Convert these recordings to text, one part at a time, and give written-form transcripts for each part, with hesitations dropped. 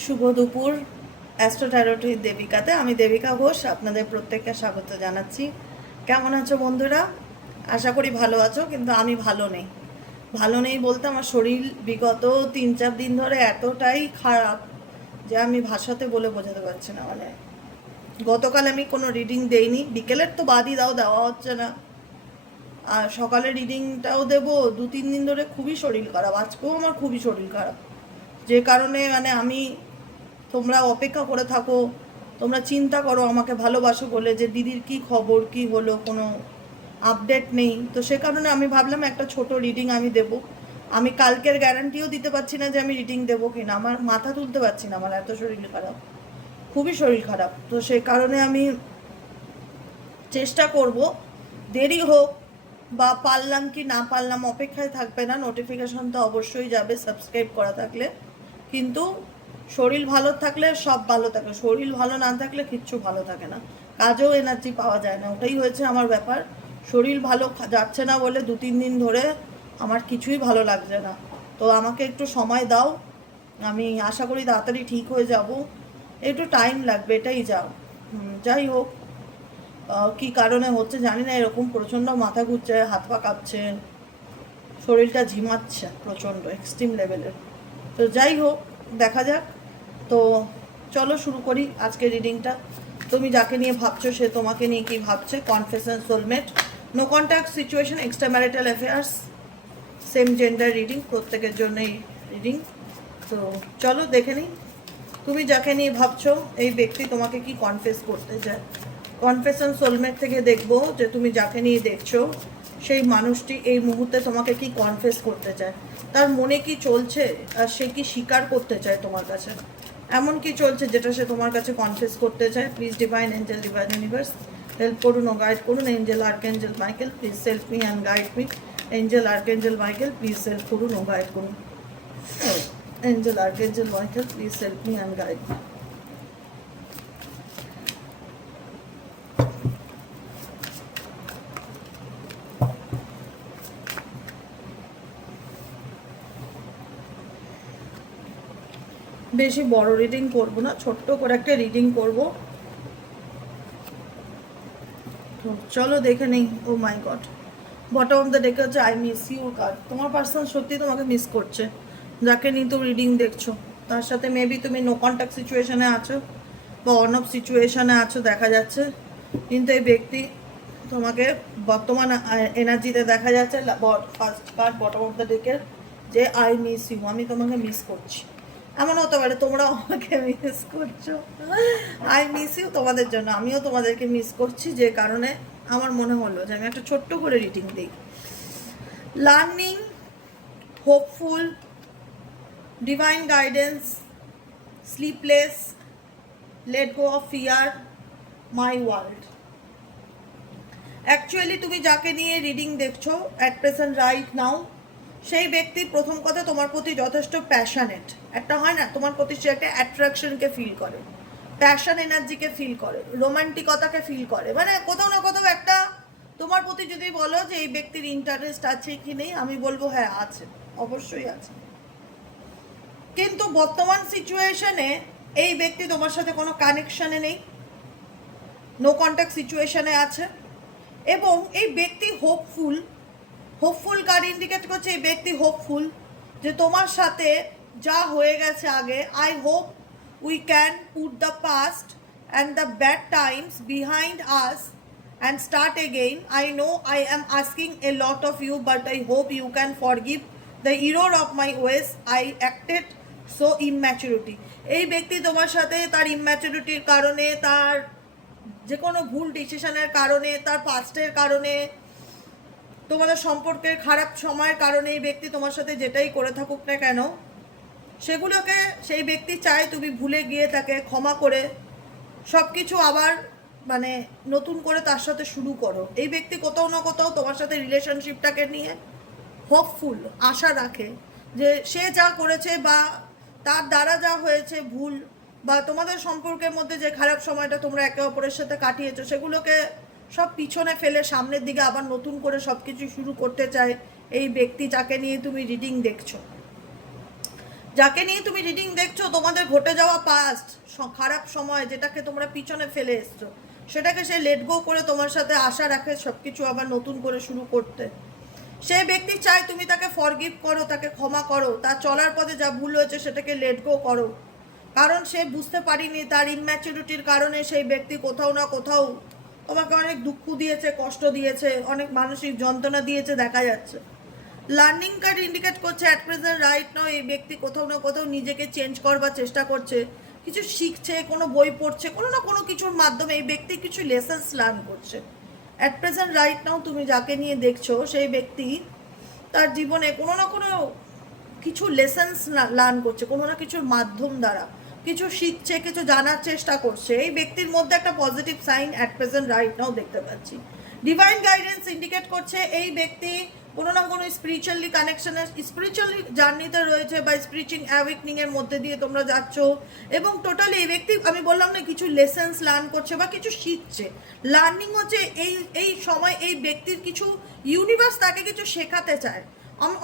শুভ দুপুর অ্যাস্ট্রো ট্যারোটির দেবিকাতে আমি দেবিকা ঘোষ আপনাদের প্রত্যেককে স্বাগত জানাচ্ছি। কেমন আছো বন্ধুরা? আশা করি ভালো আছো, কিন্তু আমি ভালো নেই বলতে আমার শরীর বিগত 3-4 দিন ধরে এতটাই খারাপ যে আমি ভাষাতে বলে বোঝাতে পারছি না। মানে গতকাল আমি কোনো রিডিং দেইনি, বিকেলের তো বাদই দেওয়া হচ্ছে না, আর সকালে রিডিংটাও দেবো। 2-3 দিন ধরে খুবই শরীর খারাপ, আজকেও আমার খুবই শরীর খারাপ, যে কারণে মানে আমি, তোমরা অপেক্ষা করে থাকো, তোমরা চিন্তা করো আমাকে ভালোবাসো বলে যে দিদির কি খবর, কি হলো, কোনো আপডেট নেই। তো সে কারণে আমি ভাবলাম একটা ছোট রিডিং আমি দেব। আমি কালকের গ্যারান্টিও দিতে পারছি না যে আমি রিডিং দেবো কিনা, আমার মাথা তুলতে পারছি না, আমার এত শরীর খারাপ, খুবই শরীর খারাপ। তো সেই কারণে আমি চেষ্টা করব, দেরি হোক বা পারলাম কি না পারলাম অপেক্ষায় থাকবে না, নোটিফিকেশন তো অবশ্যই যাবে সাবস্ক্রাইব করা থাকলে। কিন্তু শরীর ভালো থাকলে সব ভালো থাকে, শরীর ভালো না থাকলে কিচ্ছু ভালো থাকে না, কাজেও এনার্জি পাওয়া যায় না। ওটাই হয়েছে আমার ব্যাপার। শরীর ভালো যাচ্ছে না বলে 2-3 দিন ধরে আমার কিছুই ভালো লাগছে না। তো আমাকে একটু সময় দাও, আমি আশা করি তাড়াতাড়ি ঠিক হয়ে যাব। একটু টাইম লাগবে, এটাই যাও। যাই হোক, কি কারণে হচ্ছে জানি না, এরকম প্রচণ্ড মাথা ঘুরছে, হাত পা কাঁপছে, শরীরটা ঝিমাচ্ছে প্রচণ্ড এক্সট্রিম লেভেলের। তো যাই হোক, দেখা যাক। তো চলো শুরু করি আজকে রিডিংটা। তুমি যাকে নিয়ে ভাবছো সে তোমাকে নিয়ে কি ভাবছে? Confession, soulmate, no contact situation, extra marital affairs, same gender reading, প্রত্যেকের জন্যই রিডিং। তো চলো দেখে নিই তুমি যাকে নিয়ে ভাবছো এই ব্যক্তি তোমাকে কি কনফেস করতে চায়। কনফেশন সোলমেট থেকে দেখবো যে তুমি যাকে নিয়ে দেখছো সেই মানুষটি এই মুহূর্তে তোমাকে কি কনফেস করতে চায়, তার মনে কি চলছে, আর সে কি স্বীকার করতে চায় তোমার কাছে, এমন কি চলছে যেটা সে তোমার কাছে কনফেস করতে চায়। Please divine angel, divine universe help করুন ও গাইড করুন। Angel archangel Michael please help me and guide me. Angel archangel Michael please help করুন ও গাইড করুন। Angel archangel Michael please help me and guide me. বেশি বড় reading করব না, ছোট্ট করে একটা রিডিং করব। তো চলো দেখে নেই। ও মাই গড, বটম অফ দ্য ডেকে হচ্ছে আই মিস ইউ কার্ড। তোমার পার্সন সত্যি তোমাকে মিস করছে, যাকে নিয়ে তুমি রিডিং দেখছো তার সাথে মেবি তুমি নো কন্ট্যাক্ট সিচুয়েশনে আছো বা অন অফ সিচুয়েশনে আছো দেখা যাচ্ছে। কিন্তু এই ব্যক্তি তোমাকে বর্তমান এনার্জিতে দেখা যাচ্ছে, first card bottom of the ডেকের, যে আই মিস ইউ, আমি তোমাকে মিস করছি। এমন হতে পারে তোমরাও আমাকে মিস করছো। আই মিস ইউ তোমাদের জন্য, আমিও তোমাদেরকে মিস করছি, যে কারণে আমার মনে হলো যে আমি একটা ছোট্ট করে রিডিং দিই। Learning, hopeful, divine guidance, sleepless, late go of fear, my world. Actually তুমি যাকে নিয়ে রিডিং দেখছো অ্যাট প্রেজেন্ট রাইট নাও, সেই ব্যক্তি প্রথম কথা তোমার প্রতি যথেষ্ট প্যাশনেট। একটা হয় না, তোমার প্রতি সে একটা অ্যাট্রাকশনকে ফিল করে, প্যাশন এনার্জিকে ফিল করে, রোমান্টিকতাকে ফিল করে, মানে কোথাও না কোথাও একটা তোমার প্রতি যদি বলো যে এই ব্যক্তির ইন্টারেস্ট আছে কি নেই, আমি বলবো হ্যাঁ আছে, অবশ্যই আছে। কিন্তু বর্তমান সিচুয়েশনে এই ব্যক্তি তোমার সাথে কোনো কানেকশনে নেই, নো কন্ট্যাক্ট সিচুয়েশনে আছে। এবং এই ব্যক্তি হোপফুল, হোপফুল কার্ড ইন্ডিকেট করছে এই ব্যক্তি হোপফুল যে তোমার সাথে যা হয়ে গেছে আগে, I hope we can put the past and the bad Times behind us and start again. I know I am asking a lot of you, but I hope you can forgive the error of my ways. I acted so immaturity. এই ব্যক্তি তোমার সাথে তার ইম্যাচুরিটির কারণে, তার যে কোনো ভুল ডিসিশনের কারণে, তার পাস্টের কারণে, তোমাদের সম্পর্কের খারাপ সময়ের কারণে এই ব্যক্তি তোমার সাথে যেটাই করে থাকুক না কেন সেগুলোকে সেই ব্যক্তি চায় তুমি ভুলে গিয়ে তাকে ক্ষমা করে সব কিছু আবার মানে নতুন করে তার সাথে শুরু করো। এই ব্যক্তি কোথাও না কোথাও তোমার সাথে রিলেশনশিপটাকে নিয়ে হোপফুল, আশা রাখে যে সে যা করেছে বা তার দ্বারা যা হয়েছে ভুল, বা তোমাদের সম্পর্কের মধ্যে যে খারাপ সময়টা তোমরা একে অপরের সাথে কাটিয়েছো সেগুলোকে সব পিছনে ফেলে সামনের দিকে আবার নতুন করে সব কিছু শুরু করতে চায় এই ব্যক্তি যাকে নিয়ে তুমি রিডিং দেখছো। যাকে নিয়ে তুমি রিডিং দেখছো, তোমাদের ঘটে যাওয়া পাস্ট খারাপ সময় যেটাকে তোমরা পিছনে ফেলে এসছো, সেটাকে সে লেট গো করে তোমার সাথে আশা রাখে সব কিছু আবার নতুন করে শুরু করতে। সেই ব্যক্তি চায় তুমি তাকে ফরগিভ করো, তাকে ক্ষমা করো, তার চলার পথে যা ভুল হয়েছে সেটাকে লেট গো করো। কারণ সে বুঝতে পারিনি তার ইনম্যাচুরিটির কারণে সেই ব্যক্তি কোথাও না কোথাও তোমাকে অনেক দুঃখ দিয়েছে, কষ্ট দিয়েছে, অনেক মানসিক যন্ত্রণা দিয়েছে দেখা যাচ্ছে। লার্নিং কার্ড ইন্ডিকেট করছে অ্যাট প্রেজেন্ট রাইট নাও এই ব্যক্তি কোথাও না কোথাও নিজেকে চেঞ্জ করবার চেষ্টা করছে, কিছু শিখছে, কোনো বই পড়ছে, কোনো না কোনো কিছুর মাধ্যমে এই ব্যক্তি কিছু লেসন্স লার্ন করছে। অ্যাট প্রেজেন্ট রাইট নাও তুমি যাকে নিয়ে দেখছো সেই ব্যক্তি তার জীবনে কোনো না কোনো কিছু লেসন্স লার্ন করছে, কোনো না কিছুর মাধ্যম দ্বারা কিছু শিখছে, কিছু জানার চেষ্টা করছে। এই ব্যক্তির মধ্যে একটা positive sign at present right now দেখতে পাচ্ছি। ডিভাইন গাইডেন্স ইন্ডিকেট করছে এই ব্যক্তি কোনো না কোনো স্পিরিচুয়ালি কানেকশনের, স্পিরিচুয়ালি জার্নিতে রয়েছে বা স্পিরিচুয়াল অ্যাওয়েকনিং এর মধ্যে দিয়ে তোমরা যাচ্ছ। এবং টোটালি এই ব্যক্তি, আমি বললাম না, কিছু লেসন্স লার্ন করছে বা কিছু শিখছে। লার্নিং হচ্ছে এই এই সময় এই ব্যক্তির কিছু ইউনিভার্স তাকে কিছু শেখাতে চায়।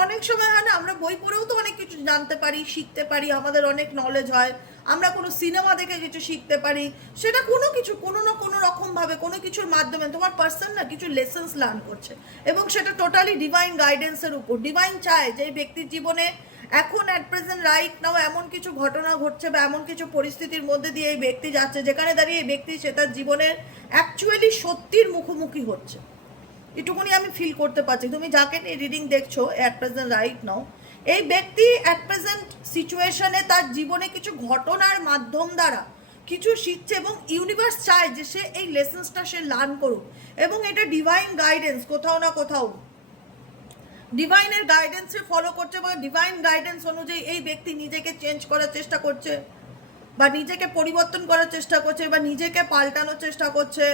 অনেক সময় হয় না, আমরা বই পড়েও তো অনেক কিছু জানতে পারি, শিখতে পারি, আমাদের অনেক নলেজ হয়, আমরা কোনো সিনেমা দেখে কিছু শিখতে পারি, সেটা কোনো কিছু কোনো না কোনো রকমভাবে কোনো কিছুর মাধ্যমে তোমার পার্সন না কিছু লেসন্স লার্ন করছে। এবং সেটা টোটালি ডিভাইন গাইডেন্সের উপর। ডিভাইন চায় যে এই ব্যক্তির জীবনে এখন অ্যাট প্রেজেন্ট রাইট নাও এমন কিছু ঘটনা ঘটছে বা এমন কিছু পরিস্থিতির মধ্যে দিয়ে এই ব্যক্তি যাচ্ছে যেখানে দাঁড়িয়ে এই ব্যক্তি সে তার জীবনের অ্যাকচুয়ালি সত্যির মুখোমুখি হচ্ছে। এটুকুনি আমি ফিল করতে পারছি। তুমি যাকে নিয়ে রিডিং দেখছো অ্যাট প্রেজেন্ট রাইট নাও, এই ব্যক্তি অ্যাট প্রেজেন্ট সিচুয়েশনে তার জীবনে কিছু ঘটনার মাধ্যম দ্বারা কিছু শিখছে এবং ইউনিভার্স চায় যে সে এই লেসন্সটা সে লার্ন করুক। এবং এটা ডিভাইন গাইডেন্স, কোথাও না কোথাও ডিভাইনের গাইডেন্সে ফলো করছে বা ডিভাইন গাইডেন্স অনুযায়ী এই ব্যক্তি নিজেকে চেঞ্জ করার চেষ্টা করছে বা নিজেকে পরিবর্তন করার চেষ্টা করছে বা নিজেকে পাল্টানোর চেষ্টা করছে।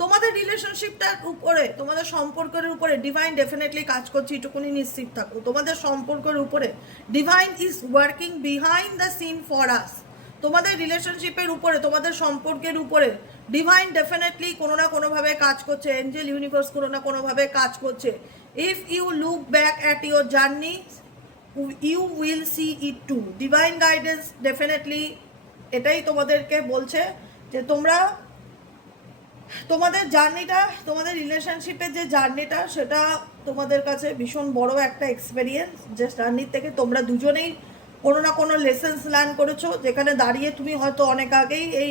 তোমাদের রিলেশনশিপটার উপরে, তোমাদের সম্পর্কের উপরে ডিভাইন ডেফিনেটলি কাজ করছে, এটুকুনি নিশ্চিত থাকো। তোমাদের সম্পর্কের উপরে divine is working behind the scene for us. তোমাদের রিলেশনশিপের উপরে, তোমাদের সম্পর্কের উপরে ডিভাইন ডেফিনেটলি কোনো না কোনোভাবে কাজ করছে। এঞ্জেল ইউনিভার্স কোনো না কোনোভাবে কাজ করছে। If you look back at your journey you will see it too. Divine guidance definitely এটাই তোমাদেরকে বলছে যে তোমরা তোমাদের জার্নিটা, তোমাদের রিলেশনশিপের যে জার্নিটা, সেটা তোমাদের কাছে ভীষণ বড় একটা এক্সপেরিয়েন্স। যে জার্নির থেকে তোমরা দুজনেই কোনো না কোনো লেসেন্স লার্ন করেছো, যেখানে দাঁড়িয়ে তুমি হয়তো অনেক আগেই এই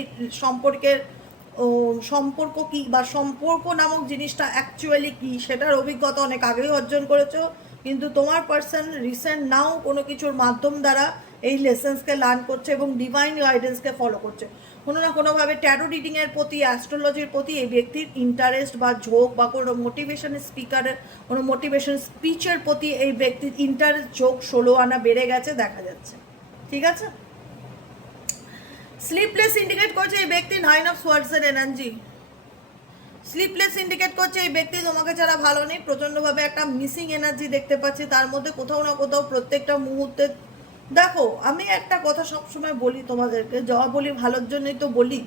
সম্পর্ক কী বা সম্পর্ক নামক জিনিসটা অ্যাকচুয়ালি কী সেটার অভিজ্ঞতা অনেক আগেই অর্জন করেছো। কিন্তু তোমার পার্সন রিসেন্ট নাও কোনো কিছুর মাধ্যম দ্বারা এই লেসেন্সকে লার্ন করছে এবং ডিভাইন গাইডেন্সকে ফলো করছে। কোনো না কোনোভাবে ট্যারো রিডিংয়ের প্রতি, অ্যাস্ট্রোলজির প্রতি এই ব্যক্তির ইন্টারেস্ট বা ঝোঁক বা কোনো মোটিভেশন স্পিকারের, কোনো মোটিভেশন স্পিচের প্রতি এই ব্যক্তির ইন্টারেস্ট, ঝোঁক 16 আনা বেড়ে গেছে দেখা যাচ্ছে। ঠিক আছে। স্লিপলেস ইন্ডিকেট করছে এই ব্যক্তি 9 অফ সোয়ার্ডসের এনার্জি। স্লিপলেস ইন্ডিকেট করছে এই ব্যক্তি তোমাকে ছাড়া ভালো নেই, প্রচণ্ডভাবে একটা মিসিং এনার্জি দেখতে পাচ্ছি তার মধ্যে কোথাও না কোথাও প্রত্যেকটা মুহূর্তে। দেখো, আমি একটা কথা সবসময় বলি তোমাদেরকে, যা বলি ভালোর জন্যই তো বলি।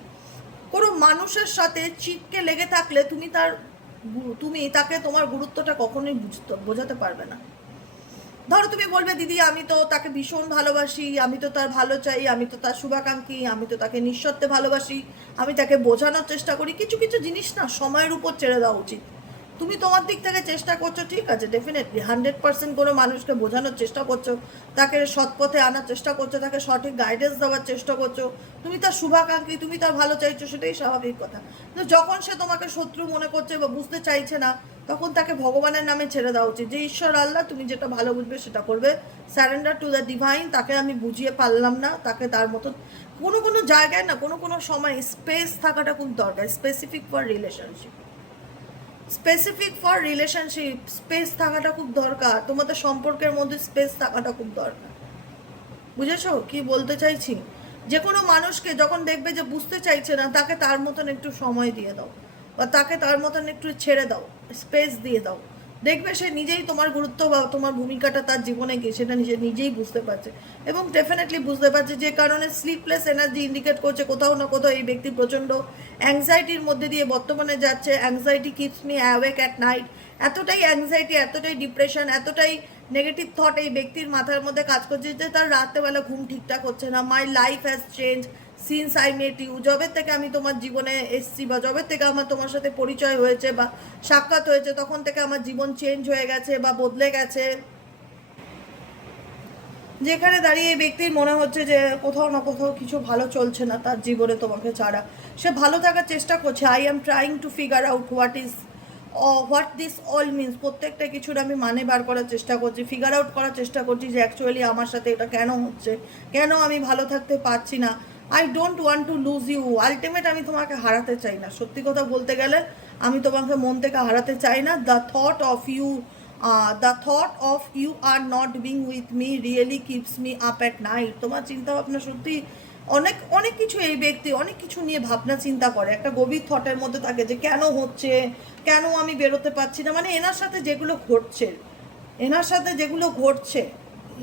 কোনো মানুষের সাথে চিটকে লেগে থাকলে তুমি তাকে তোমার গুরুত্বটা কখনোই বোঝাতে পারবে না। ধরো তুমি বলবে দিদি আমি তো তাকে ভীষণ ভালোবাসি, আমি তো তার ভালো চাই, আমি তো তার শুভাকাঙ্ক্ষী, আমি তো তাকে নিঃস্বার্থে ভালোবাসি, আমি তাকে বোঝানোর চেষ্টা করি। কিছু কিছু জিনিস না সময়ের উপর ছেড়ে দেওয়া উচিত। তুমি তোমার দিক থেকে চেষ্টা করছো, ঠিক আছে, ডেফিনেটলি 100% কোনো মানুষকে বোঝানোর চেষ্টা করছো, তাকে সৎপথে আনার চেষ্টা করছো, তাকে সঠিক গাইডেন্স দেওয়ার চেষ্টা করছো, তুমি তার শুভাকাঙ্ক্ষী, তুমি তার ভালো চাইছো, সেটাই স্বাভাবিক কথা। কিন্তু যখন সে তোমাকে শত্রু মনে করছে বা বুঝতে চাইছে না, তখন তাকে ভগবানের নামে ছেড়ে দেওয়া উচিত যে ঈশ্বর আল্লাহ তুমি যেটা ভালো বুঝবে সেটা করবে। Surrender to the divine. তাকে আমি বুঝিয়ে পারলাম না, তাকে তার মতো কোনো কোনো জায়গায় না কোনো কোনো সময় স্পেস থাকাটা খুব দরকার। স্পেসিফিক ফর রিলেশনশিপ, স্পেস থাকাটা খুব দরকার। তোমাদের সম্পর্কের মধ্যে স্পেস থাকাটা খুব দরকার। বুঝেছো কি বলতে চাইছি? যে কোনো মানুষকে যখন দেখবে যে বুঝতে চাইছে না, তাকে তার মতন একটু সময় দিয়ে দাও বা তাকে তার মতন একটু ছেড়ে দাও, স্পেস দিয়ে দাও। দেখবে সে নিজেই তোমার গুরুত্ব বা তোমার ভূমিকাটা তার জীবনে গিয়ে সেটা নিজেই বুঝতে পারছে এবং ডেফিনেটলি বুঝতে পারছে। যে কারণে স্লিপলেস এনার্জি ইন্ডিকেট করছে কোথাও না কোথাও এই ব্যক্তি প্রচণ্ড অ্যাংজাইটির মধ্যে দিয়ে বর্তমানে যাচ্ছে। Anxiety keeps me awake at night. এতটাই অ্যাংজাইটি, এতটাই ডিপ্রেশন, এতটাই নেগেটিভ থট এই ব্যক্তির মাথার মধ্যে কাজ করছে যে তার রাত্রেবেলা ঘুম ঠিকঠাক হচ্ছে না। My life has change since I met you. যবে থেকে আমি তোমার জীবনে এসছি বা যবে থেকে আমার তোমার সাথে পরিচয় হয়েছে বা সাক্ষাৎ হয়েছে, তখন থেকে আমার জীবন চেঞ্জ হয়ে গেছে বা বদলে গেছে। যেখানে দাঁড়িয়ে এই ব্যক্তির মনে হচ্ছে যে কোথাও না কোথাও কিছু ভালো চলছে না তার জীবনে তোমাকে ছাড়া। সে ভালো থাকার চেষ্টা করছে। I am trying to figure out what this all means. প্রত্যেকটা কিছুর আমি মানে বার করার চেষ্টা করছি, ফিগার আউট করার চেষ্টা করছি যে অ্যাকচুয়ালি আমার সাথে এটা কেন হচ্ছে, কেন আমি ভালো থাকতে পারছি না। I don't want to lose you. Ultimate আমি তোমাকে হারাতে চাই না। সত্যি কথা বলতে গেলে আমি তোমাকে মন থেকে হারাতে চাই না। The thought of you are not being with me really keeps me up at night. তোমার চিন্তা ভাবনা সত্যি অনেক অনেক কিছু, এই ব্যক্তি অনেক কিছু নিয়ে ভাবনা চিন্তা করে, একটা গভীর থটের মধ্যে থাকে যে কেন হচ্ছে, কেন আমি বেরোতে পারছি না। মানে এনার সাথে যেগুলো ঘটছে,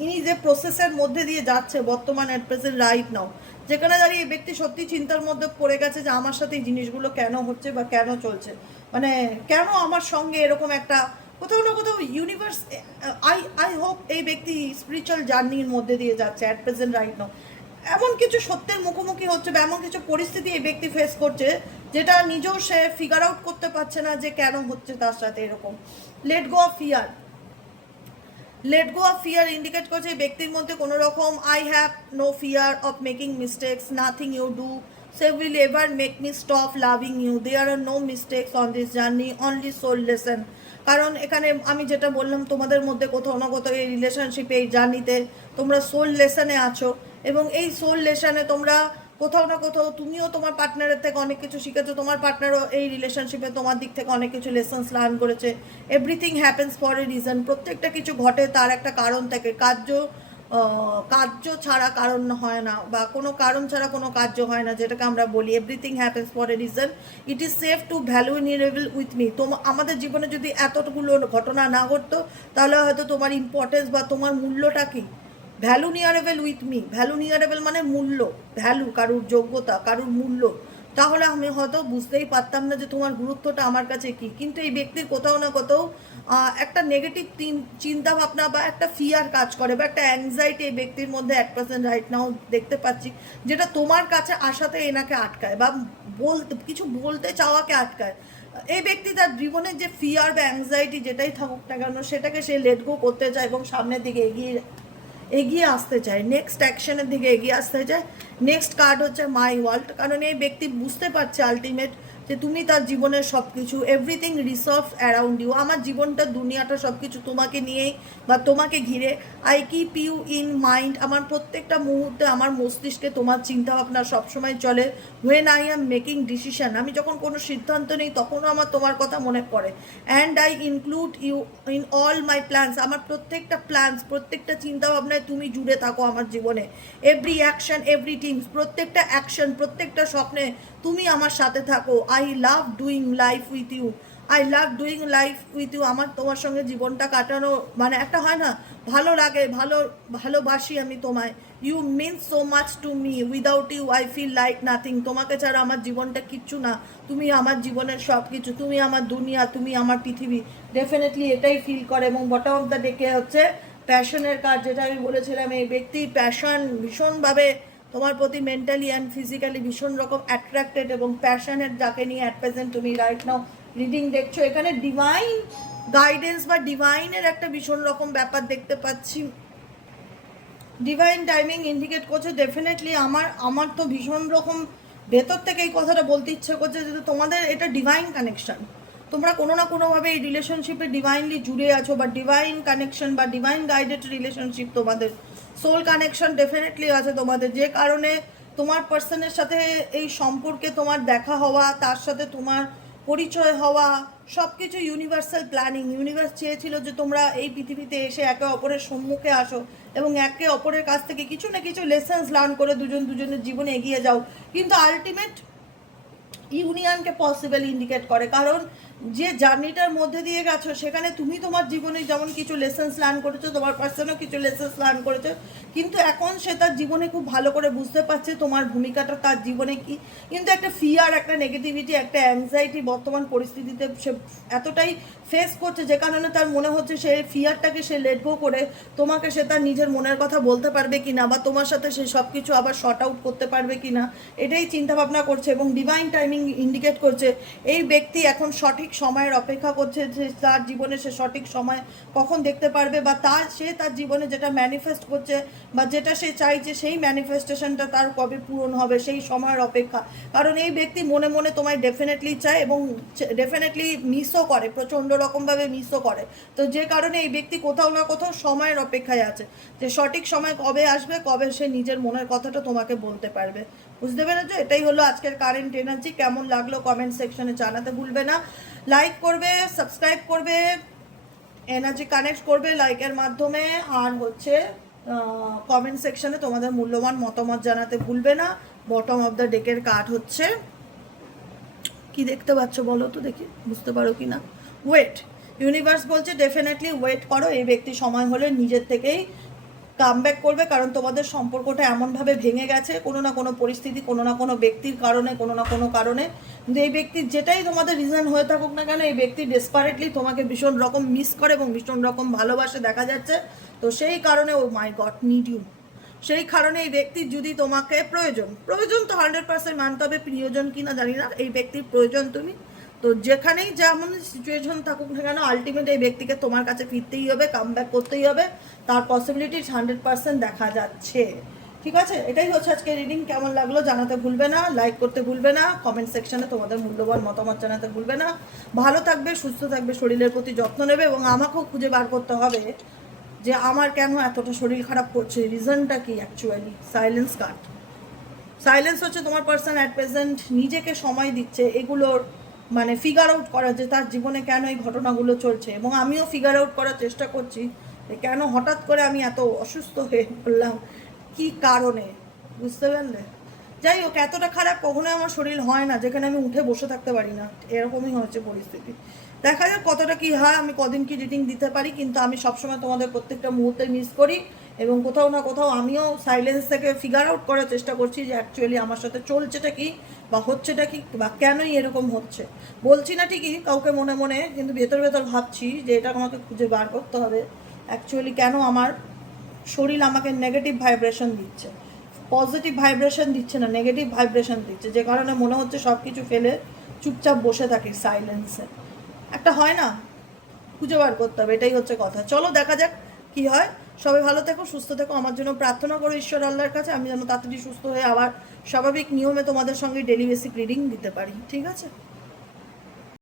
ইনি যে প্রসেসের মধ্যে দিয়ে যাচ্ছে বর্তমানে অ্যাট প্রেজেন্ট রাইট নাও, যেখানে দাঁড়িয়ে এই ব্যক্তি সত্যি চিন্তার মধ্যে পড়ে গেছে যে আমার সাথে এই জিনিসগুলো কেন হচ্ছে বা কেন চলছে, মানে কেন আমার সঙ্গে এরকম একটা কোথাও না কোথাও ইউনিভার্স। আই হোপ এই ব্যক্তি স্পিরিচুয়াল জার্নির মধ্যে দিয়ে যাচ্ছে অ্যাট প্রেজেন্ট রাইট নাও। এমন কিছু সত্যের মুখোমুখি হচ্ছে বা এমন কিছু পরিস্থিতি এই ব্যক্তি ফেস করছে যেটা নিজেও সে ফিগার আউট করতে পারছে না যে কেন হচ্ছে তার সাথে এরকম। Let go of fear indicate করছে এই ব্যক্তির মধ্যে কোনো রকম I have no fear of making mistakes, nothing you do say will ever make me stop loving you, there are no mistakes on this journey, only soul lesson. কারণ এখানে আমি যেটা বললাম, তোমাদের মধ্যে কোথাও না কোথাও এই রিলেশনশিপে, এই জার্নিতে তোমরা সোল লেসনে আছো, এবং এই সোল লেসনে তোমরা কোথাও না কোথাও তুমিও তোমার পার্টনারের থেকে অনেক কিছু শিখেছো, তোমার পার্টনারও এই রিলেশনশিপে তোমার দিক থেকে অনেক কিছু লেসন্স লার্ন করেছে। Everything happens for a reason. প্রত্যেকটা কিছু ঘটে তার একটা কারণ থেকে। কার্য ছাড়া কারণ হয় না, বা কোনো কারণ ছাড়া কোনো কার্য হয় না, যেটাকে আমরা বলি everything happens for a reason. It is safe to vulnerable with me. আমাদের জীবনে যদি এতগুলো ঘটনা না ঘটতো, তাহলে হয়তো তোমার ইম্পর্টেন্স বা তোমার মূল্যটা কি, ভ্যালুনিয়ারেবল উইথ মি। ভ্যালুনিয়ারেবল মানে মূল্য, ভ্যালু, কারুর যোগ্যতা, কারুর মূল্য। তাহলে আমি হয়তো বুঝতেই পারতাম না যে তোমার গুরুত্বটা আমার কাছে কি। কিন্তু এই ব্যক্তির কোথাও না কোথাও একটা নেগেটিভ চিন্তা ভাবনা বা একটা ফিয়ার কাজ করে বা একটা অ্যাংজাইটি এই ব্যক্তির মধ্যে 1% রাইট নাও দেখতে পাচ্ছি, যেটা তোমার কাছে আসাতে এনাকে আটকায় বা কিছু বলতে চাওয়াকে আটকায়। এই ব্যক্তি তার জীবনের যে ফিয়ার বা অ্যাংজাইটি যেটাই থাকুক না কেন, সেটাকে সে লেট গো করতে চায় এবং সামনের দিকে এগিয়ে আসতে চায়, নেক্সট অ্যাকশনের দিকে এগিয়ে আসতে চায়। নেক্সট কার্ড হচ্ছে মাই ওয়ার্ল্ড। কারণ এই ব্যক্তি বুঝতে পারছে আলটিমেট যে তুমি তার জীবনের সব কিছু, এভরিথিং রিসলভস অ্যারাউন্ড ইউ। আমার জীবনটা, দুনিয়াটা সব কিছু তোমাকে নিয়েই বা তোমাকে ঘিরে। I keep you in mind. আমার প্রত্যেকটা মুহূর্তে আমার মস্তিষ্কে তোমার চিন্তাভাবনা সবসময় চলে। When I am making decision, আমি যখন কোনো সিদ্ধান্ত নিই তখনও আমার তোমার কথা মনে পড়ে। And I include you in all my plans. আমার প্রত্যেকটা প্ল্যান্স, প্রত্যেকটা চিন্তাভাবনায় তুমি জুড়ে থাকো আমার জীবনে। এভরি অ্যাকশন, এভরি থিংস, প্রত্যেকটা অ্যাকশন, প্রত্যেকটা স্বপ্নে তুমি আমার সাথে থাকো। I love doing life with you. আমার তোমার সঙ্গে জীবনটা কাটানো মানে একটা হয় না, ভালো লাগে, ভালোবাসি আমি তোমায়। You mean so much to me, without you I feel like nothing. তোমাকে ছাড়া আমার জীবনটা কিচ্ছু না, তুমি আমার জীবনের সব কিছু, তুমি আমার দুনিয়া, তুমি আমার পৃথিবী। ডেফিনেটলি এটাই ফিল করে। এবং বটম অফ দ্য ডেকে হচ্ছে প্যাশনের কাজ, যেটা আমি বলেছিলাম, এই ব্যক্তির প্যাশন ভীষণভাবে তোমার প্রতি মেন্টালি অ্যান্ড ফিজিক্যালি ভীষণ রকম অ্যাট্রাক্টেড, এবং প্যাশনের যাকে নিয়ে অ্যাট প্রেজেন্ট তুমি রাইট নাও রিডিং দেখছো, এখানে ডিভাইন গাইডেন্স বা ডিভাইনের একটা ভীষণ রকম ব্যাপার দেখতে পাচ্ছি। ডিভাইন টাইমিং ইন্ডিকেট করছে। ডেফিনেটলি আমার তো ভীষণ রকম ভেতর থেকে এই কথাটা বলতে ইচ্ছে করছে যে তোমাদের এটা ডিভাইন কানেকশন। তোমরা কোনো না কোনোভাবে এই রিলেশনশিপে ডিভাইনলি জুড়ে আছো, বা ডিভাইন কানেকশন বা ডিভাইন গাইডেড রিলেশনশিপ, তোমাদের সোল কানেকশন ডেফিনেটলি আছে তোমাদের। যে কারণে তোমার পার্সনের সাথে এই সম্পর্কে তোমার দেখা হওয়া, তার সাথে তোমার পরিচয় হওয়া, সব কিছু ইউনিভার্সাল প্ল্যানিং। ইউনিভার্স চেয়েছিল যে তোমরা এই পৃথিবীতে এসে একে অপরের সম্মুখে আসো এবং একে অপরের কাছ থেকে কিছু না কিছু লেসন্স লার্ন করে দুজনের জীবনে এগিয়ে যাও। কিন্তু আলটিমেট ইউনিয়নকে পসিবল ইন্ডিকেট করে, কারণ যে জার্নিটার মধ্যে দিয়ে গেছো সেখানে তুমি তোমার জীবনে যেমন কিছু লেসেন্স লার্ন করেছো, তোমার পার্সনও কিছু লেসেন্স লার্ন করেছো, কিন্তু এখন সে তার জীবনে খুব ভালো করে বুঝতে পারছে তোমার ভূমিকাটা তার জীবনে কি। কিন্তু একটা ফিয়ার, একটা নেগেটিভিটি, একটা অ্যাংজাইটি বর্তমান পরিস্থিতিতে সে এতটাই ফেস করছে, যে কারণে তার মনে হচ্ছে সে ফিয়ারটাকে সে লেট গো করে তোমাকে সে তার নিজের মনের কথা বলতে পারবে কিনা, বা তোমার সাথে সে সব কিছু আবার শর্ট আউট করতে পারবে কিনা, এটাই চিন্তাভাবনা করছে। এবং ডিভাইন টাইমিং ইন্ডিকেট করছে এই ব্যক্তি এখন সঠিক সময়ের অপেক্ষা করছে, যে তার জীবনে সে সঠিক সময় কখন দেখতে পারবে, বা সে তার জীবনে যেটা ম্যানিফেস্ট করছে বা যেটা সে চাইছে সেই ম্যানিফেস্টেশনটা তার কবে পূরণ হবে সেই সময়ের অপেক্ষা। কারণ এই ব্যক্তি মনে মনে তোমায় ডেফিনেটলি চায় এবং ডেফিনেটলি মিসও করে, প্রচণ্ড রকমভাবে মিসও করে। তো যে কারণে এই ব্যক্তি কোথাও না কোথাও সময়ের অপেক্ষায় আছে, যে সঠিক সময় কবে আসবে, কবে সে নিজের মনের কথাটা তোমাকে বলতে পারবে। বুঝতে পেরেছো? এটাই হলো আজকের কারেন্ট এনার্জি। কেমন লাগলো কমেন্ট সেকশনে জানাতে ভুলবে না। লাইক করবে, সাবস্ক্রাইব করবে, এনার্জি কানেক্ট করবে লাইকের মাধ্যমে, আর হচ্ছে কমেন্ট সেকশনে তোমাদের মূল্যবান মতামত জানাতে ভুলবে না। বটম অফ দ্য ডেকের কার্ড হচ্ছে কি দেখতে পাচ্ছ বলো তো দেখি, বুঝতে পারো কি না? ওয়েট। ইউনিভার্স বলছে ডেফিনেটলি ওয়েট করো, এই ব্যক্তি সময় হলে নিজের থেকেই কামব্যাক করবে, কারণ তোমাদের সম্পর্কটা এমনভাবে ভেঙে গেছে কোনো না কোনো পরিস্থিতি, কোনো না কোনো ব্যক্তির কারণে, কোনো না কোনো কারণে। কিন্তু এই ব্যক্তির যেটাই তোমাদের রিজন হয়ে থাকুক না কেন, এই ব্যক্তি ডেসপারেটলি তোমাকে ভীষণ রকম মিস করে এবং ভীষণ রকম ভালোবাসে দেখা যাচ্ছে। তো সেই কারণে ও মাই গড নিড ইউ, সেই কারণে এই ব্যক্তির যদি তোমাকে প্রয়োজন তো 100% মানতে হবে, প্রিয়জন কিনা জানি না, এই ব্যক্তির প্রয়োজন তুমি। তো যেখানেই যেমন সিচুয়েশন থাকুক না কেন, আলটিমেট এই ব্যক্তিকে তোমার কাছে ফিরতেই হবে, কামব্যাক করতেই হবে, তার পসিবিলিটি 100% দেখা যাচ্ছে। ঠিক আছে, এটাই হচ্ছে আজকে রিডিং। কেমন লাগলো জানাতে ভুলবে না, লাইক করতে ভুলবে না, কমেন্ট সেকশনে তোমাদের মূল্যবান মতামত জানাতে ভুলবে না। ভালো থাকবে, সুস্থ থাকবে, শরীরের প্রতি যত্ন নেবে, এবং আমাকেও খুঁজে বার করতে হবে যে আমার কেন এতটা শরীর খারাপ করছে, রিজনটা কি অ্যাকচুয়ালি। সাইলেন্স কার্ড, সাইলেন্স হচ্ছে তোমার পার্সন অ্যাট প্রেজেন্ট নিজেকে সময় দিচ্ছে এগুলোর মানে ফিগার আউট করা, যে তার জীবনে কেন এই ঘটনাগুলো চলছে। এবং আমিও ফিগার আউট করার চেষ্টা করছি যে কেন হঠাৎ করে আমি এত অসুস্থ হয়ে পড়লাম, কী কারণে। বুঝতে পারলে? যাই হোক, এতটা খারাপ কখনোই আমার শরীর হয় না যেখানে আমি উঠে বসে থাকতে পারি না, এরকমই হচ্ছে পরিস্থিতি। দেখা যাক কতটা কী হয়, আমি কদিন কি রিডিং দিতে পারি, কিন্তু আমি সবসময় তোমাদের প্রত্যেকটা মুহূর্তে মিস করি, এবং কোথাও না কোথাও আমিও সাইলেন্স থেকে ফিগার আউট করার চেষ্টা করছি যে অ্যাকচুয়ালি আমার সাথে চলছেটা কি, বা হচ্ছেটা কি, বা কেনই এরকম হচ্ছে। বলছি না ঠিকই কাউকে মনে মনে, কিন্তু ভেতর ভেতর ভাবছি যে এটা আমাকে খুঁজে বার করতে হবে অ্যাকচুয়ালি কেন আমার শরীর আমাকে নেগেটিভ ভাইব্রেশন দিচ্ছে, পজিটিভ ভাইব্রেশন দিচ্ছে না, নেগেটিভ ভাইব্রেশন দিচ্ছে, যে কারণে মনে হচ্ছে সব কিছু ফেলে চুপচাপ বসে থাকি সাইলেন্সে। একটা হয় না, খুঁজে বার করতে হবে, এটাই হচ্ছে কথা। চলো দেখা যাক কি হয়। সবাই ভালো থেকো, সুস্থ থেকো, আমার জন্য প্রার্থনা করো ঈশ্বর আল্লাহর কাছে, আমি যেন তাড়াতাড়ি সুস্থ হয়ে আবার স্বাভাবিক নিয়মে তোমাদের সঙ্গে ডেলি বেসিক রিডিং দিতে পারি। ঠিক আছে?